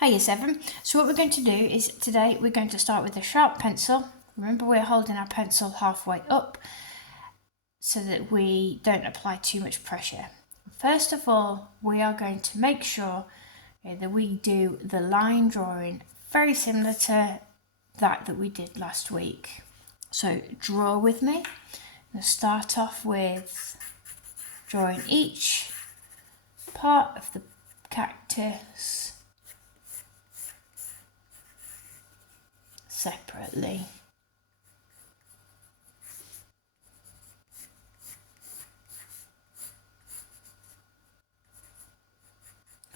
Hiya Seven. So what we're going to do is today we're going to start with a sharp pencil. Remember, we're holding our pencil halfway up so that we don't apply too much pressure. First of all, we are going to make sure that we do the line drawing very similar to that we did last week. So draw with me. I'll start off with drawing each part of the cactus separately.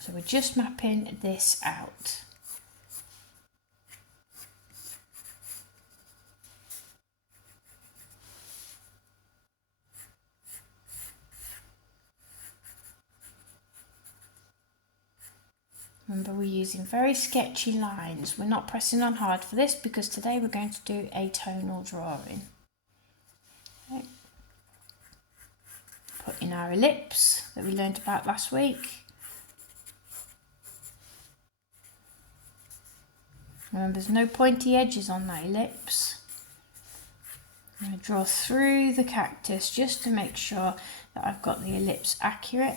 So we're just mapping this out. Remember, we're using very sketchy lines. We're not pressing on hard for this because today we're going to do a tonal drawing. Okay. Put in our ellipse that we learned about last week. Remember, there's no pointy edges on that ellipse. I'm going to draw through the cactus just to make sure that I've got the ellipse accurate.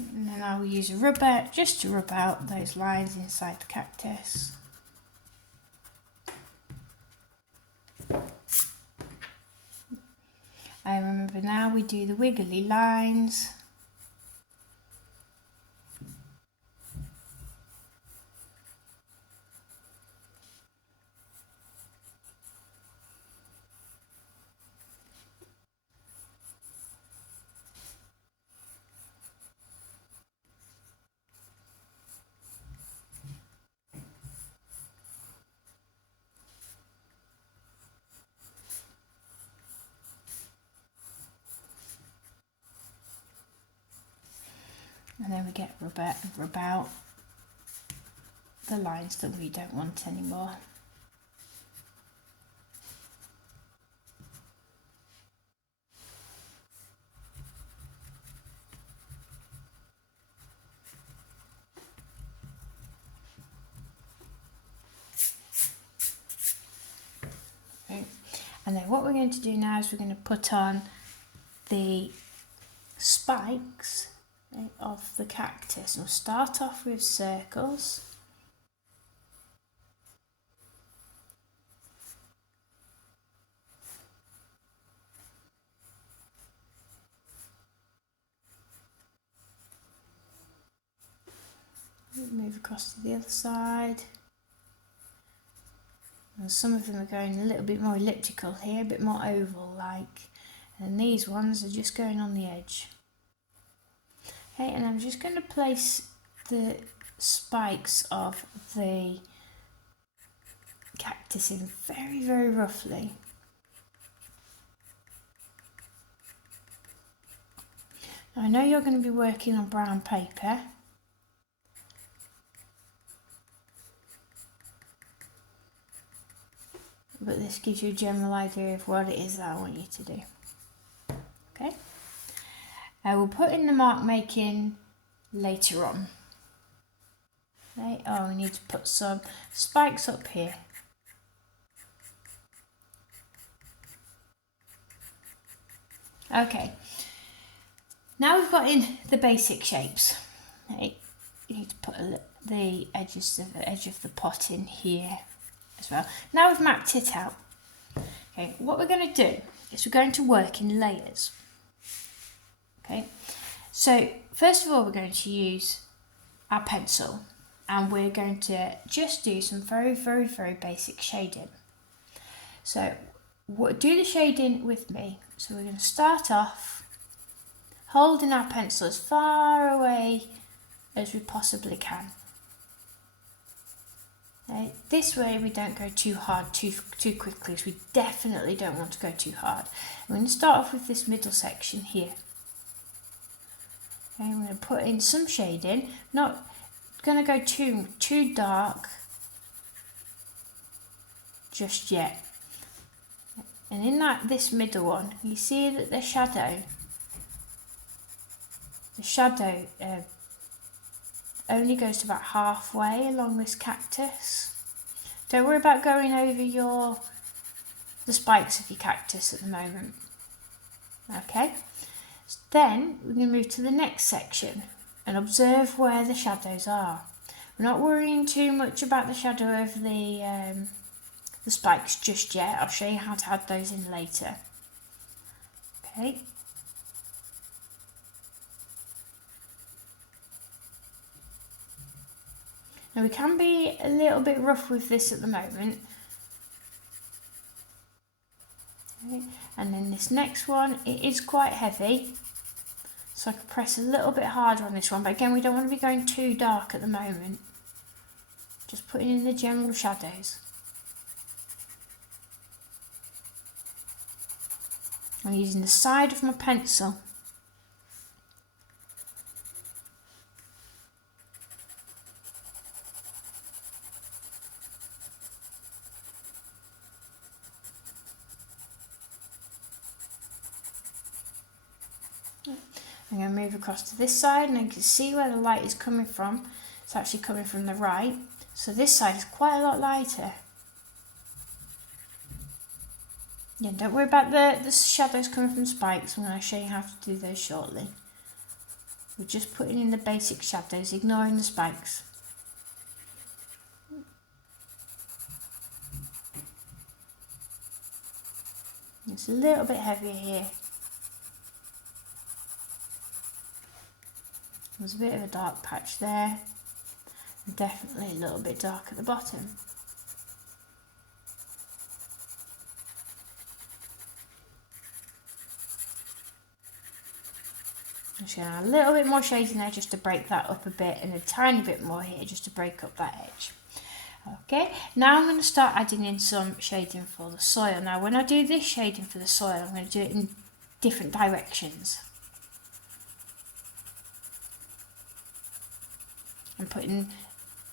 And then I will use a rubber just to rub out those lines inside the cactus. And remember, now we do the wiggly lines. And then we get rub out the lines that we don't want anymore. Okay. And then what we're going to do now is we're going to put on the spikes of the cactus. We'll start off with circles. Move across to the other side. And some of them are going a little bit more elliptical here, a bit more oval like, and these ones are just going on the edge. Okay, and I'm just going to place the spikes of the cactus in very, very roughly. Now, I know you're going to be working on brown paper, but this gives you a general idea of what it is that I want you to do. Okay. I will put in the mark making later on. Okay. Oh, we need to put some spikes up here. Okay. Now we've got in the basic shapes. Okay. You need to put the edge of the pot in here as well. Now we've mapped it out. Okay. What we're going to do is we're going to work in layers. Okay, so first of all we're going to use our pencil and we're going to just do some very, very, very basic shading. So do the shading with me. So we're going to start off holding our pencil as far away as we possibly can. Okay, this way we don't go too hard too quickly, because we definitely don't want to go too hard. We're going to start off with this middle section here. Okay, I'm going to put in some shading, not going to go too dark just yet. And in this middle one, you see that the shadow only goes to about halfway along this cactus. Don't worry about going over the spikes of your cactus at the moment. Okay, then we're going to move to the next section and observe where the shadows are. We're not worrying too much about the shadow over the spikes just yet. I'll show you how to add those in later. Okay. Now we can be a little bit rough with this at the moment. Okay. And then this next one, it is quite heavy. So I can press a little bit harder on this one, but again, we don't want to be going too dark at the moment. Just putting in the general shadows. I'm using the side of my pencil. I'm going to move across to this side, and you can see where the light is coming from. It's actually coming from the right. So this side is quite a lot lighter. Yeah, don't worry about the shadows coming from spikes. I'm going to show you how to do those shortly. We're just putting in the basic shadows, ignoring the spikes. It's a little bit heavier here. There's a bit of a dark patch there, and definitely a little bit dark at the bottom. Just going to add a little bit more shading there just to break that up a bit, and a tiny bit more here just to break up that edge. Okay, now I'm going to start adding in some shading for the soil. Now when I do this shading for the soil, I'm going to do it in different directions. I'm putting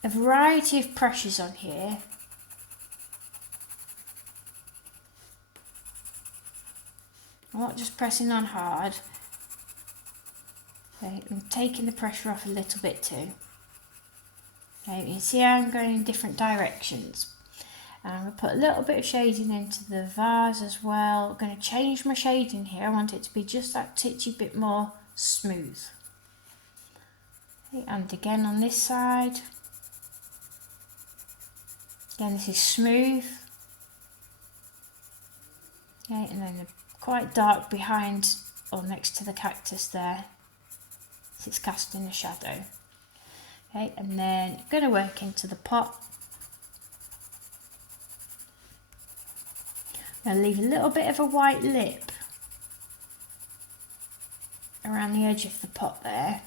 a variety of pressures on here. I'm not just pressing on hard. Okay, I'm taking the pressure off a little bit too. Okay, you can see how I'm going in different directions. And I'm going to put a little bit of shading into the vase as well. I'm going to change my shading here. I want it to be just that titchy bit more smooth. Okay, and again on this side. Again, this is smooth. Okay, and then quite dark behind or next to the cactus there. It's casting a shadow. Okay, and then I'm going to work into the pot. I'm going to leave a little bit of a white lip around the edge of the pot there.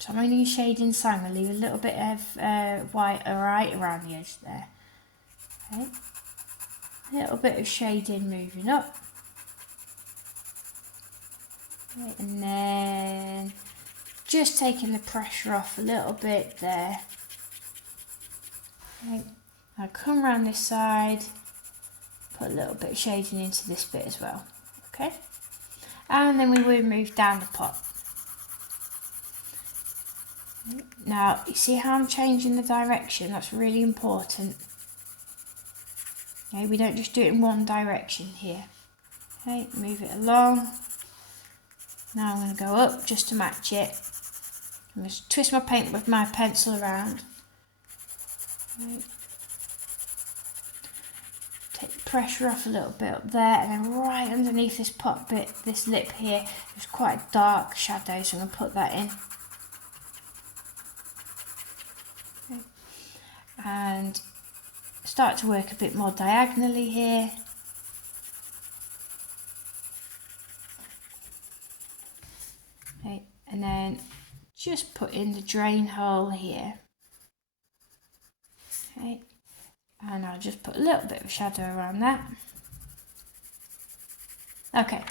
So I'm only shading some. I'm going to leave a little bit of white right around the edge there. Okay, a little bit of shading moving up. Okay, and then just taking the pressure off a little bit there. Okay, I'll come around this side, put a little bit of shading into this bit as well. Okay, and then we will move down the pot. Now you see how I'm changing the direction? That's really important. Okay, we don't just do it in one direction here. Okay, move it along. Now I'm going to go up just to match it. I'm going to twist my paint with my pencil around. Right. Take the pressure off a little bit up there, and then right underneath this pot bit, this lip here, there's quite a dark shadow, so I'm going to put that in. Okay. And start to work a bit more diagonally here. Okay, and then just put in the drain hole here. Okay, and I'll just put a little bit of shadow around that. Okay,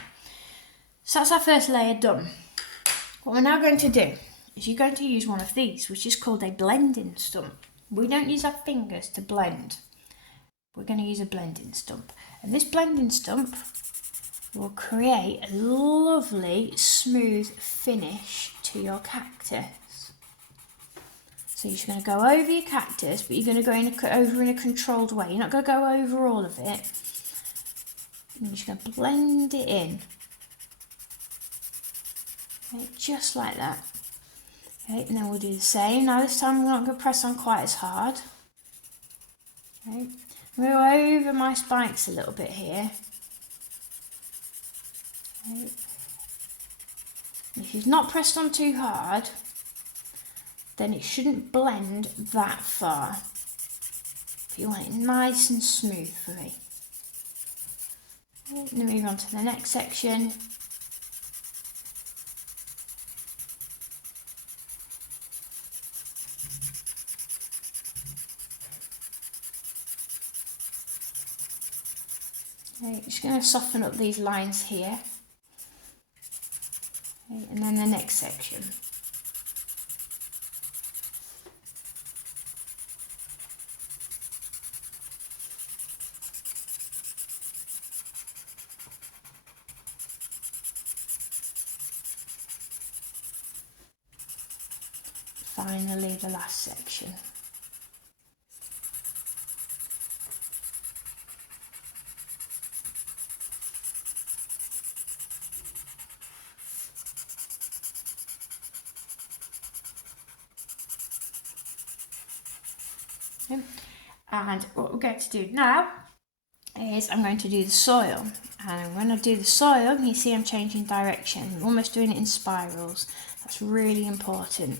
so that's our first layer done. What we're now going to do is you're going to use one of these, which is called a blending stump. We don't use our fingers to blend. We're going to use a blending stump. And this blending stump will create a lovely, smooth finish to your cactus. So you're just going to go over your cactus, but you're going to go over in a controlled way. You're not going to go over all of it. You're just going to blend it in. Okay, just like that. Okay, and then we'll do the same. Now this time we're not going to press on quite as hard. Okay, move over my spikes a little bit here. Okay. If you've not pressed on too hard, then it shouldn't blend that far. But you want it nice and smooth for me. Okay, then move on to the next section. Okay, just going to soften up these lines here. Okay, and then the next section. Finally, the last section. And what we're going to do now is I'm going to do the soil. And when I do the soil, you see I'm changing direction. I'm almost doing it in spirals. That's really important.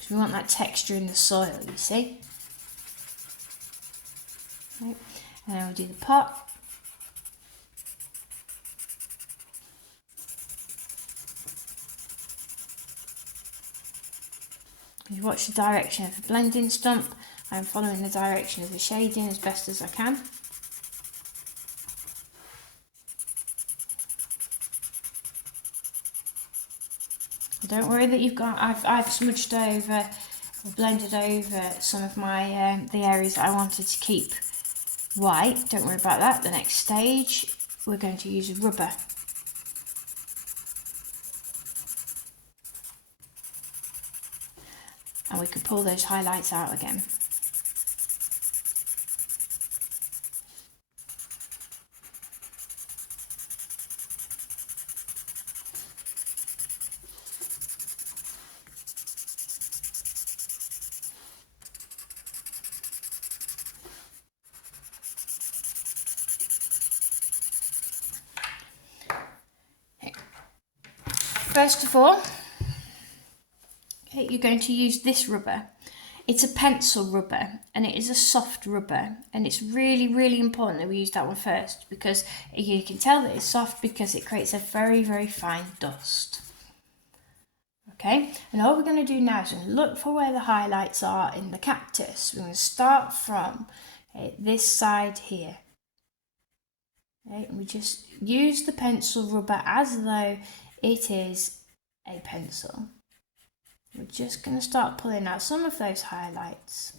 So we want that texture in the soil, you see. Right. And then we'll do the pot. You watch the direction of the blending stump. I'm following the direction of the shading as best as I can. Don't worry that I've smudged over or blended over some of my the areas that I wanted to keep white. Don't worry about that. The next stage we're going to use rubber. And we can pull those highlights out again. First of all, okay, you're going to use this rubber. It's a pencil rubber and it is a soft rubber, and it's really, really important that we use that one first, because you can tell that it's soft because it creates a very, very fine dust. Okay, and all we're going to do now is look for where the highlights are in the cactus. We're going to start from this side here. Okay, and we just use the pencil rubber as though it is a pencil. We're just going to start pulling out some of those highlights.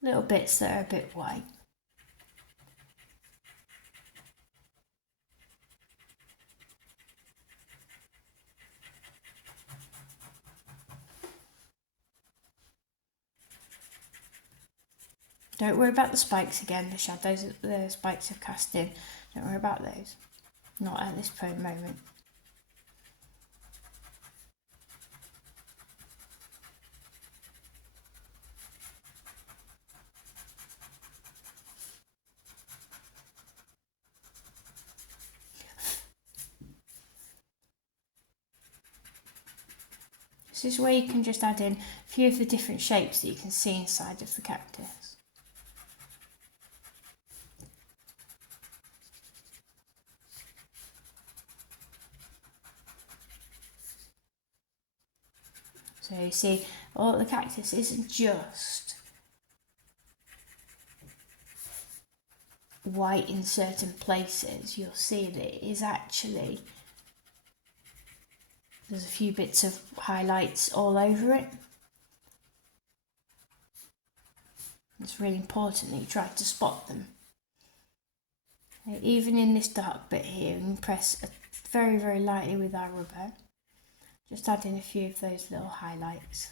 Little bits that are a bit white. Don't worry about the spikes again, the shadows the spikes have cast in. Don't worry about those. Not at this moment. This is where you can just add in a few of the different shapes that you can see inside of the cactus. So you see, the cactus isn't just white in certain places, you'll see that it is actually, there's a few bits of highlights all over it. It's really important that you try to spot them. Even in this dark bit here, you can press very, very lightly with our rubber, just adding a few of those little highlights.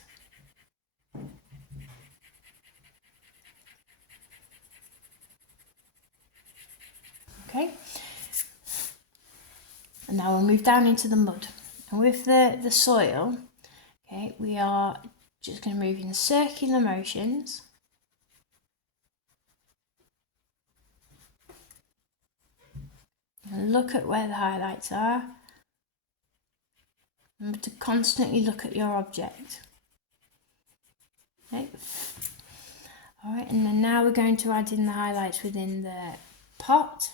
Okay, and now we'll move down into the mud. And with the soil, okay, we are just going to move in circular motions. And look at where the highlights are. Remember to constantly look at your object. Okay. Alright, and then now we're going to add in the highlights within the pot.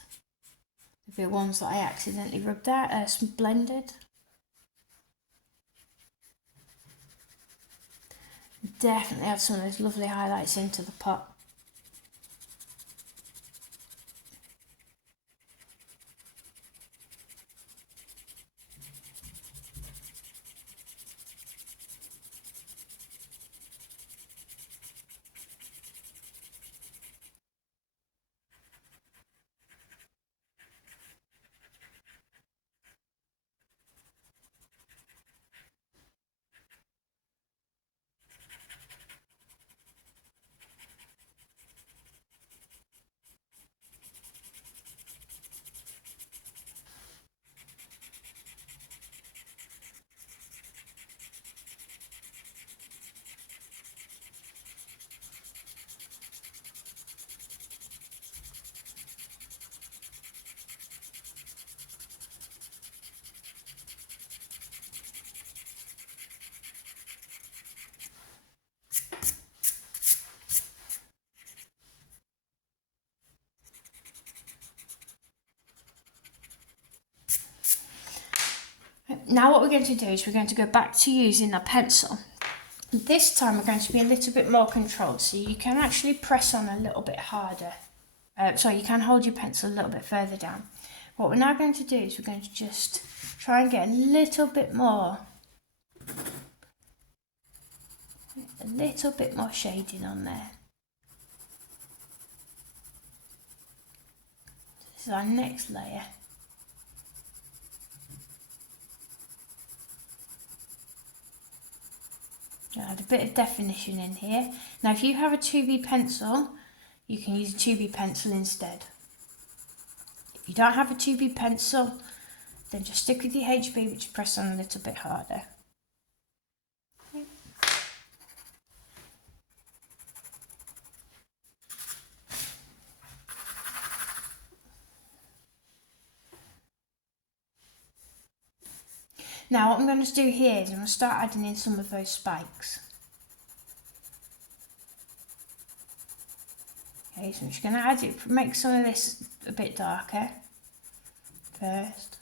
The ones that I accidentally rubbed out, blended. Definitely add some of those lovely highlights into the pot. Now what we're going to do is we're going to go back to using a pencil. This time we're going to be a little bit more controlled, so you can actually press on a little bit harder. You can hold your pencil a little bit further down. What we're now going to do is we're going to just try and get a little bit more shading on there. This is our next layer. Add a bit of definition in here. Now if you have a 2B pencil, you can use a 2B pencil instead. If you don't have a 2B pencil, then just stick with your HB, which press on a little bit harder. Okay. Now what I'm going to do here is I'm going to start adding in some of those spikes. Okay, so I'm just going to add it, make some of this a bit darker first.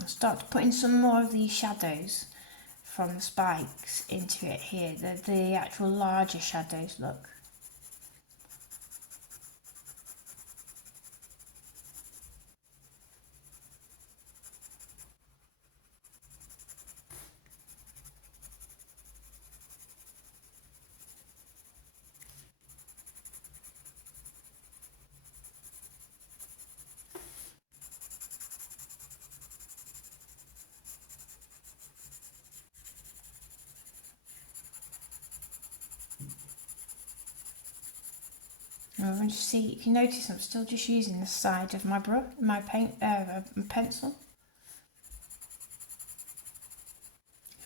I'll start putting some more of these shadows from the spikes into it here, the actual larger shadows look. And see, if you notice, I'm still just using the side of my pencil.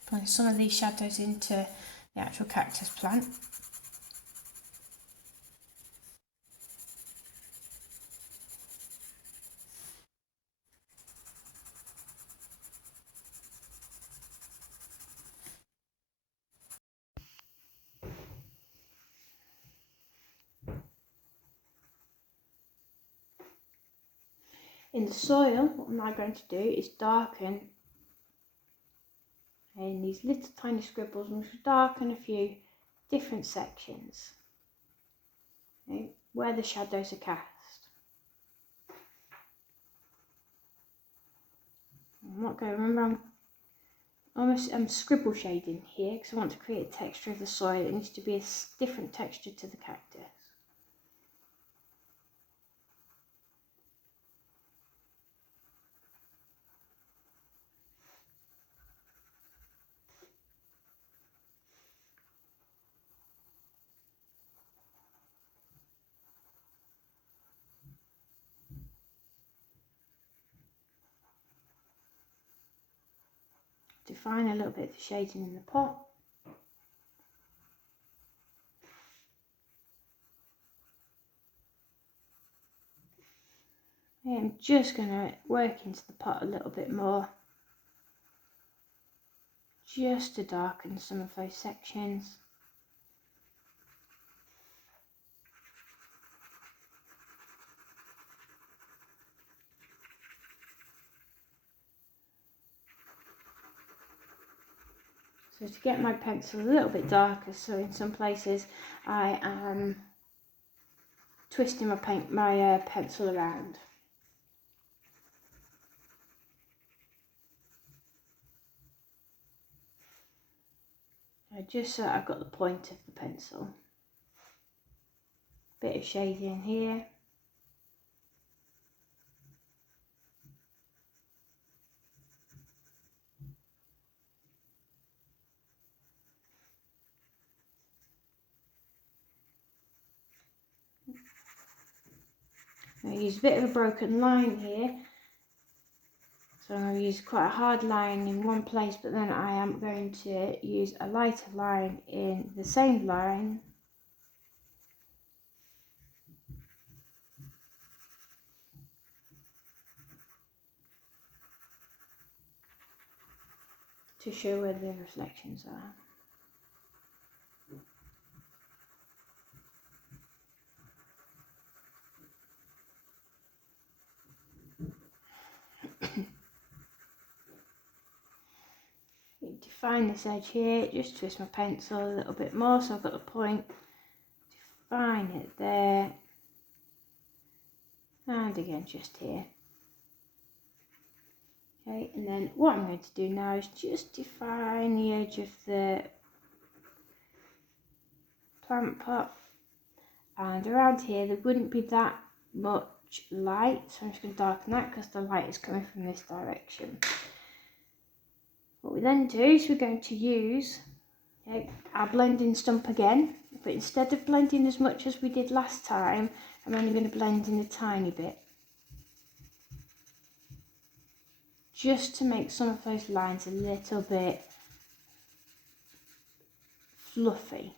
Putting some of these shadows into the actual cactus plant. In the soil, what I'm now going to do is darken in these little tiny scribbles, and we'll darken a few different sections, okay, where the shadows are cast. I'm not going to remember, I'm scribble shading here because I want to create a texture of the soil. It needs to be a different texture to the cactus. Define a little bit of the shading in the pot. I'm just going to work into the pot a little bit more, just to darken some of those sections. So to get my pencil a little bit darker, so in some places I am twisting my pencil around. Just so I've got the point of the pencil. Bit of shading here. I use a bit of a broken line here, so I'm going to use quite a hard line in one place, but then I am going to use a lighter line in the same line, to show where the reflections are. Define this edge here, just twist my pencil a little bit more so I've got the point. Define it there, and again just here. Okay, and then what I'm going to do now is just define the edge of the plant pot, and around here there wouldn't be that much light, so I'm just going to darken that because the light is coming from this direction. What we then do is we're going to use our blending stump again, but instead of blending as much as we did last time, I'm only going to blend in a tiny bit, just to make some of those lines a little bit fluffy.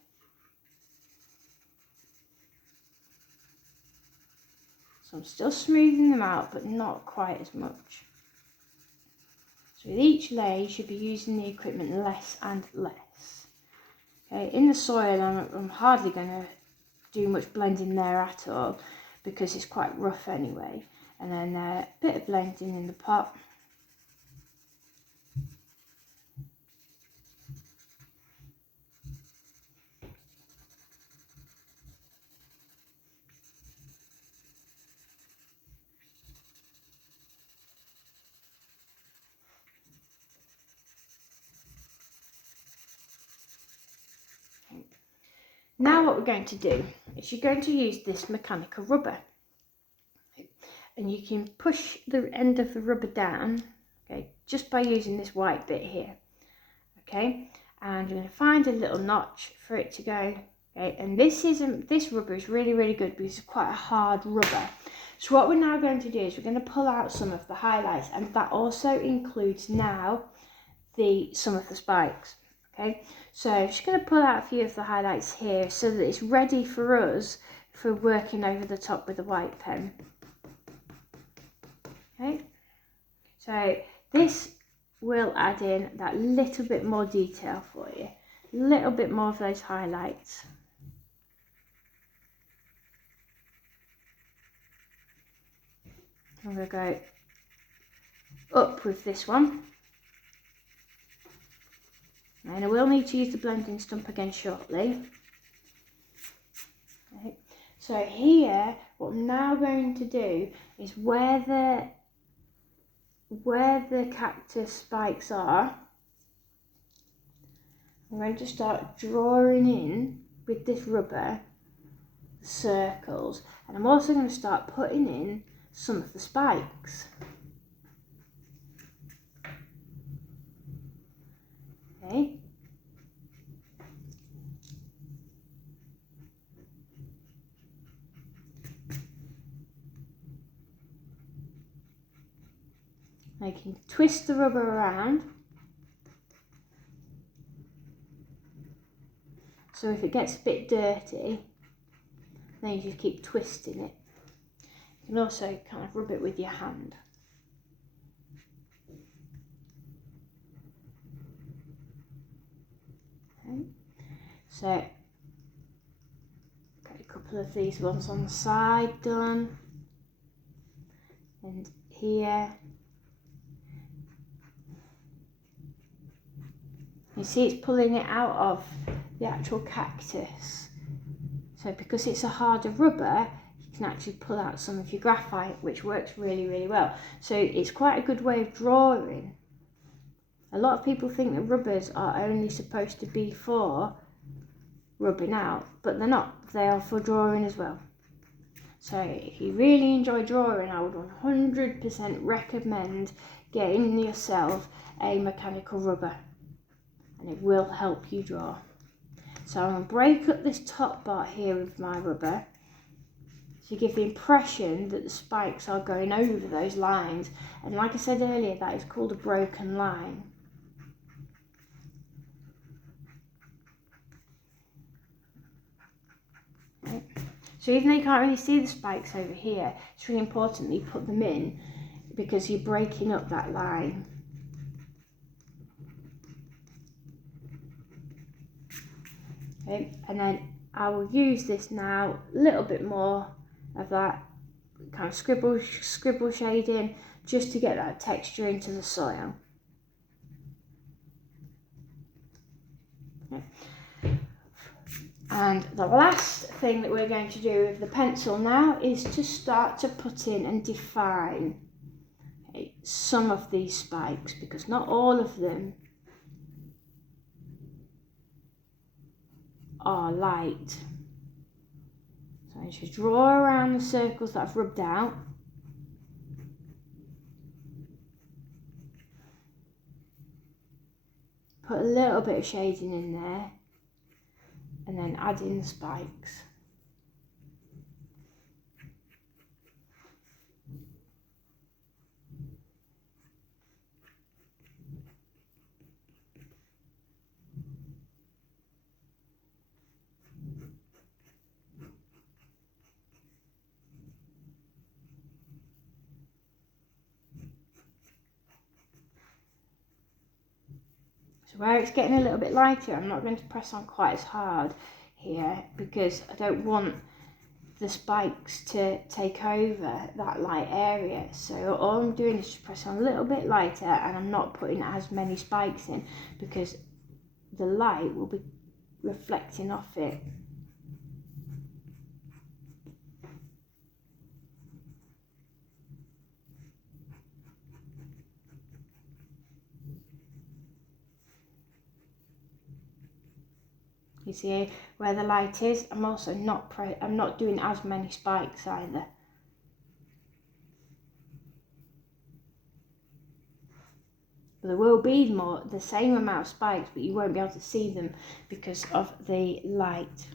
So I'm still smoothing them out, but not quite as much. So with each layer, you should be using the equipment less and less. Okay, in the soil, I'm hardly going to do much blending there at all because it's quite rough anyway. And then a bit of blending in the pot. Now what we're going to do is you're going to use this mechanical rubber, and you can push the end of the rubber down, okay, just by using this white bit here, okay, and you're going to find a little notch for it to go, okay, and this rubber is really good because it's quite a hard rubber. So what we're now going to do is we're going to pull out some of the highlights, and that also includes now some of the spikes. Okay, so I'm just going to pull out a few of the highlights here so that it's ready for us for working over the top with a white pen. Okay, so this will add in that little bit more detail for you, a little bit more of those highlights. I'm going to go up with this one. And I will need to use the blending stump again shortly. Okay. So here, what I'm now going to do is where the cactus spikes are, I'm going to start drawing in with this rubber circles, and I'm also going to start putting in some of the spikes. Okay. I can twist the rubber around. So if it gets a bit dirty, then you just keep twisting it. You can also kind of rub it with your hand. Okay. So, got a couple of these ones on the side done. And here. You see it's pulling it out of the actual cactus. So because it's a harder rubber, you can actually pull out some of your graphite, which works really, really well. So it's quite a good way of drawing. A lot of people think that rubbers are only supposed to be for rubbing out, but they're not. They are for drawing as well. So if you really enjoy drawing, I would 100% recommend getting yourself a mechanical rubber, and it will help you draw. So I'm going to break up this top part here with my rubber to give the impression that the spikes are going over those lines. And like I said earlier, that is called a broken line. Right. So even though you can't really see the spikes over here, it's really important that you put them in because you're breaking up that line. Okay, and then I will use this now, a little bit more of that kind of scribble shading, just to get that texture into the soil. Okay. And the last thing that we're going to do with the pencil now is to start to put in and define some of these spikes, because not all of them are light. So I just draw around the circles that I've rubbed out. Put a little bit of shading in there, and then add in the spikes. So where it's getting a little bit lighter, I'm not going to press on quite as hard here because I don't want the spikes to take over that light area. So all I'm doing is just press on a little bit lighter, and I'm not putting as many spikes in because the light will be reflecting off it. You see where the light is? I'm also not doing as many spikes either. But there will be the same amount of spikes, but you won't be able to see them because of the light.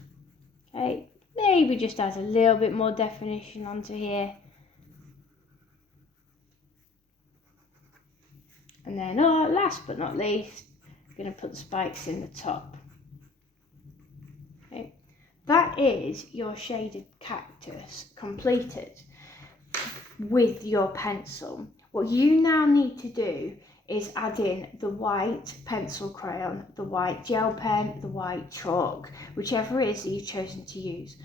Okay, maybe just add a little bit more definition onto here. And then, last but not least, I'm going to put the spikes in the top. Okay. That is your shaded cactus completed with your pencil. What you now need to do is add in the white pencil crayon, the white gel pen, the white chalk, whichever it is that you've chosen to use.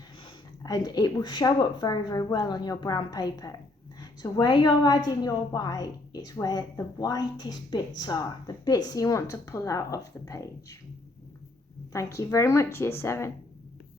And it will show up very, very well on your brown paper. So where you're adding your white is where the whitest bits are, the bits you want to pull out of the page. Thank you very much, Year 7.